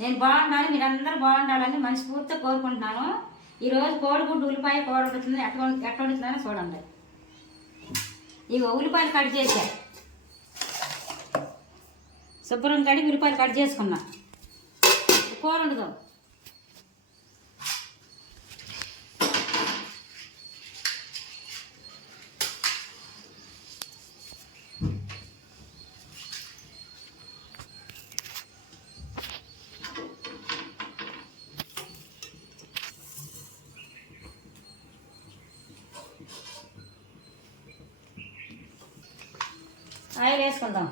నేను బాగుండాలి మీరందరూ బాగుండాలని మనస్ఫూర్తిగా కోరుకుంటున్నాను. ఈరోజు కోడిగుడ్డు ఉల్లిపాయ కోడబడుతుంది వండుతుంది ఎట్ట ఎట్ట వండుతుందని చూడండి. ఇవి ఉల్లిపాయలు కట్ చేశా. శుభ్రం కడిగి ఉల్లిపాయలు కట్ చేసుకున్నా. కూర వండుదాం. ఆయిల్ వేసుకుందాం.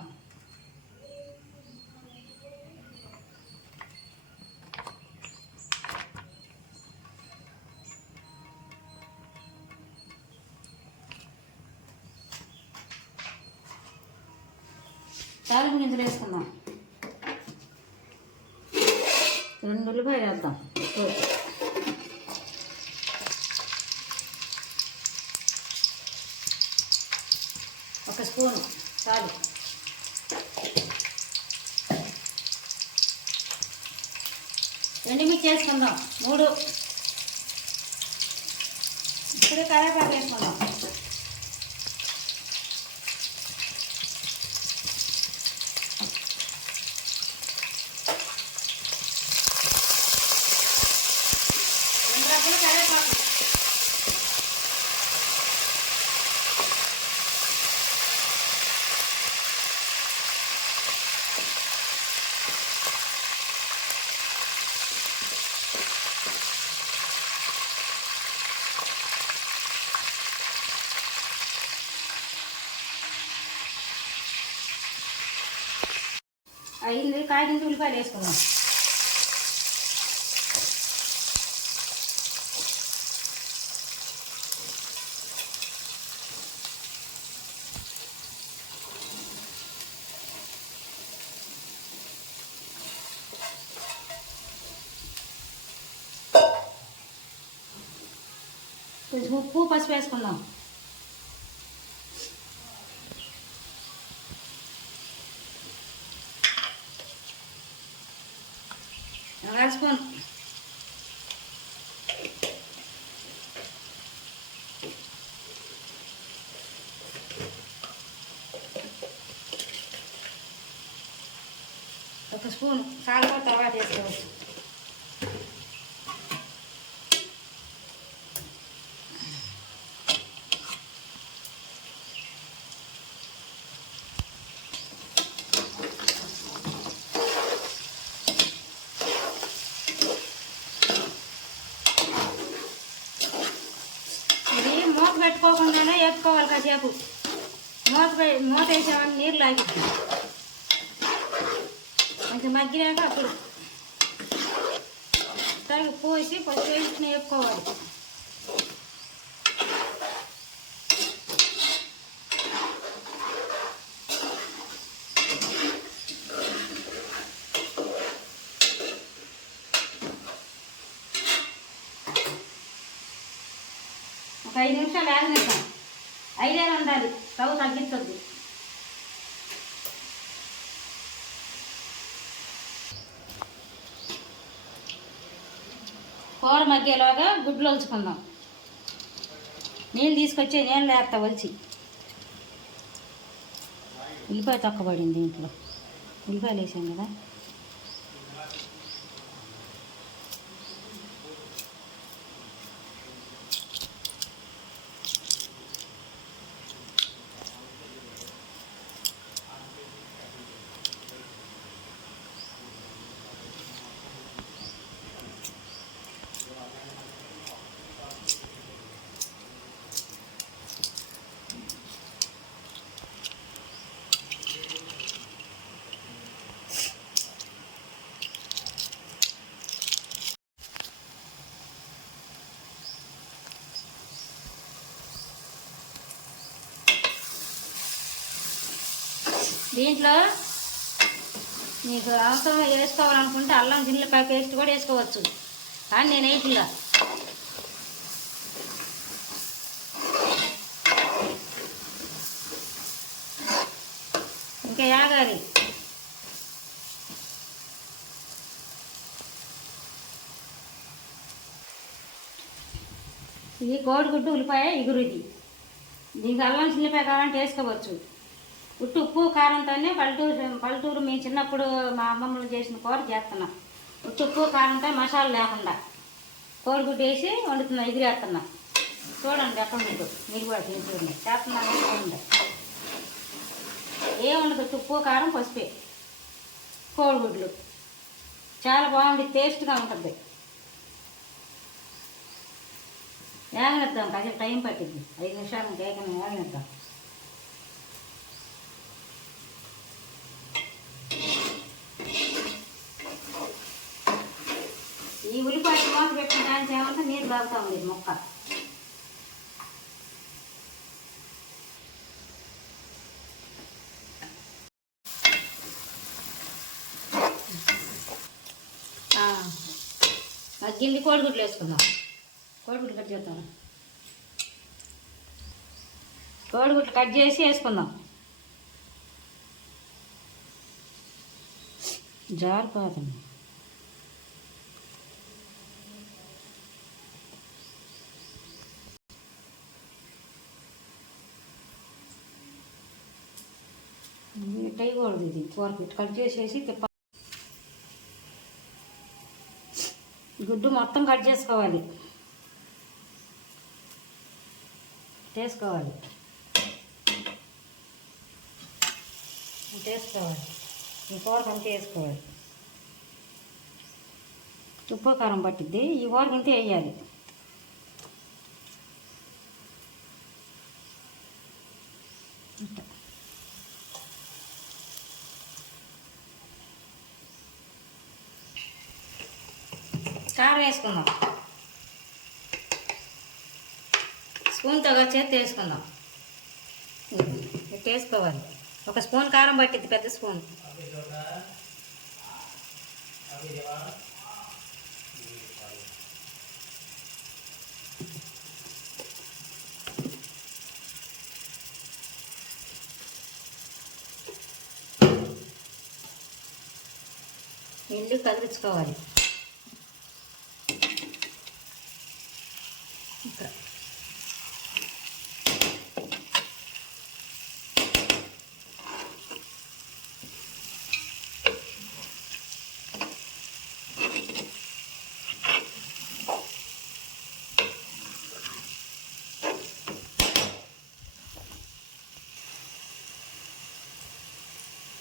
తాలింపు గింజలు వేసుకుందాం. రెండు ఉల్లిపాయలు వేద్దాం. ఒక స్పూను. చాలు. ఎండుమిర్చి వేసుకుందాం. మూడు. ఇప్పుడు కరేపాకు వేసుకుందాం రెండు రకాల కరేపాకు అయింది కాగిన ఉల్లిపాయలు వేసుకుందాం కొంచెం ఉప్పు పసుపు వేసుకుందాం Abrazo. పెట్టుకోకుండానే వేపుకోవాలి కాసేపు. మూత మూత వేసామని నీరు లాగి కొంచెం మగ్గినాక అప్పుడు తగ్గి పోసి పచ్చి వేసుకుని వేపుకోవాలి. ఐదు నిమిషాలు ఆగనిస్తాం ఐదే ఉండాలి. స్టవ్ తగ్గించొద్దు. కూర మగ్గేలాగా గుడ్లు వలుచుకుందాం నీళ్ళు తీసుకొచ్చి నేను లేస్తా వలిచి ఉల్లిపాయ తొక్కబడింది ఇంట్లో. ఉల్లిపాయలు వేసాం కదా. దీంట్లో మీకు అవసరం వేసుకోవాలనుకుంటే అల్లం జిల్లిపాయ పేస్ట్ కూడా వేసుకోవచ్చు. కానీ నేను వేయట్లా. ఇంకా యాగాలి ఇది కోడిగుడ్డు ఉల్లిపాయ ఇగురుది. దీనికి అల్లం చిన్నపాయ కావాలంటే వేసుకోవచ్చు. ఉట్టు ఉప్పు కారంతోనే పల్లెటూరు పల్లెటూరు మేము చిన్నప్పుడు మా అమ్మమ్మలు చేసిన కూర చేస్తున్నాం. ఉట్టు ఉప్పు కారంతో మసాలా లేకుండా కోడిగుడ్డు వేసి వండుతున్నా ఎగిరేస్తున్నాం. చూడండి ఎక్కడ మీకు మీరు కూడా చేసి చూడండి. చూడండి. ఏ ఉట్టు ఉప్పు కారం పసుపే కోడిగుడ్లు. చాలా బాగుంది టేస్ట్గా ఉంటుంది. వేగనిద్దాం కాసేపు టైం పట్టింది ఐదు నిమిషాలు కేకని వేగనిద్దాం ఈ ఉల్లిపాయ మూత పెట్టిన దానికి ఏమంటే నీరు తాగుతా ఉంది మొక్క. మగ్గింది కోడిగుడ్లు వేసుకుందాం. కోడిగుడ్లు కట్ చేద్దాం. కోడిగుడ్లు కట్ చేసి వేసుకుందాం. జారిపోతుంది. ఇట్ ఇది. కూరకు కట్ చేసేసి తిప్ప గుడ్డు మొత్తం కట్ చేసుకోవాలి. వేసుకోవాలి. చేసుకోవాలి వేసుకోవాలి. ఈ కూరకు అంతా వేసుకోవాలి. ఉప్పు కారం పట్టిద్ది. ఈ కూరకు ఇంతే వేయాలి. కారం వేసుకుందాం. స్పూన్తో చేతి వేసుకుందాం. వేసుకోవాలి. ఒక స్పూన్ కారం పట్టింది పెద్ద స్పూన్. ఇల్లు కదిలించుకోవాలి. ఇక్కడ.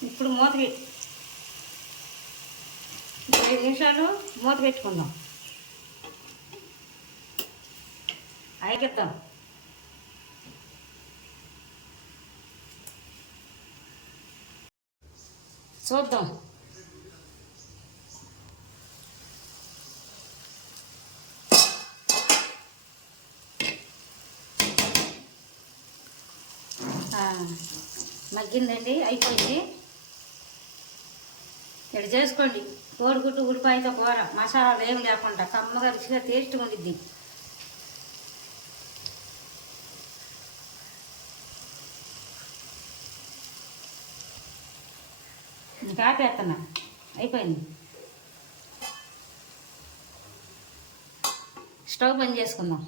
ఇప్పుడు మూత పెట్టి ఐదు నిమిషాలు మూత పెట్టుకుందాం. అయికిద్దాం చూద్దాం. ఆ, మగ్గిందండి అయిపోయింది. ఇక్కడ చేసుకోండి. కోడిగుడ్డు ఉడిపాయతో కూర మసాలాలు ఏం లేకుండా కమ్మగా రుచిగా టేస్ట్గా ఉండిద్ది. ఇంకా ఆపేస్తున్నా అయిపోయింది. స్టవ్ బంద్ చేసుకుందాం.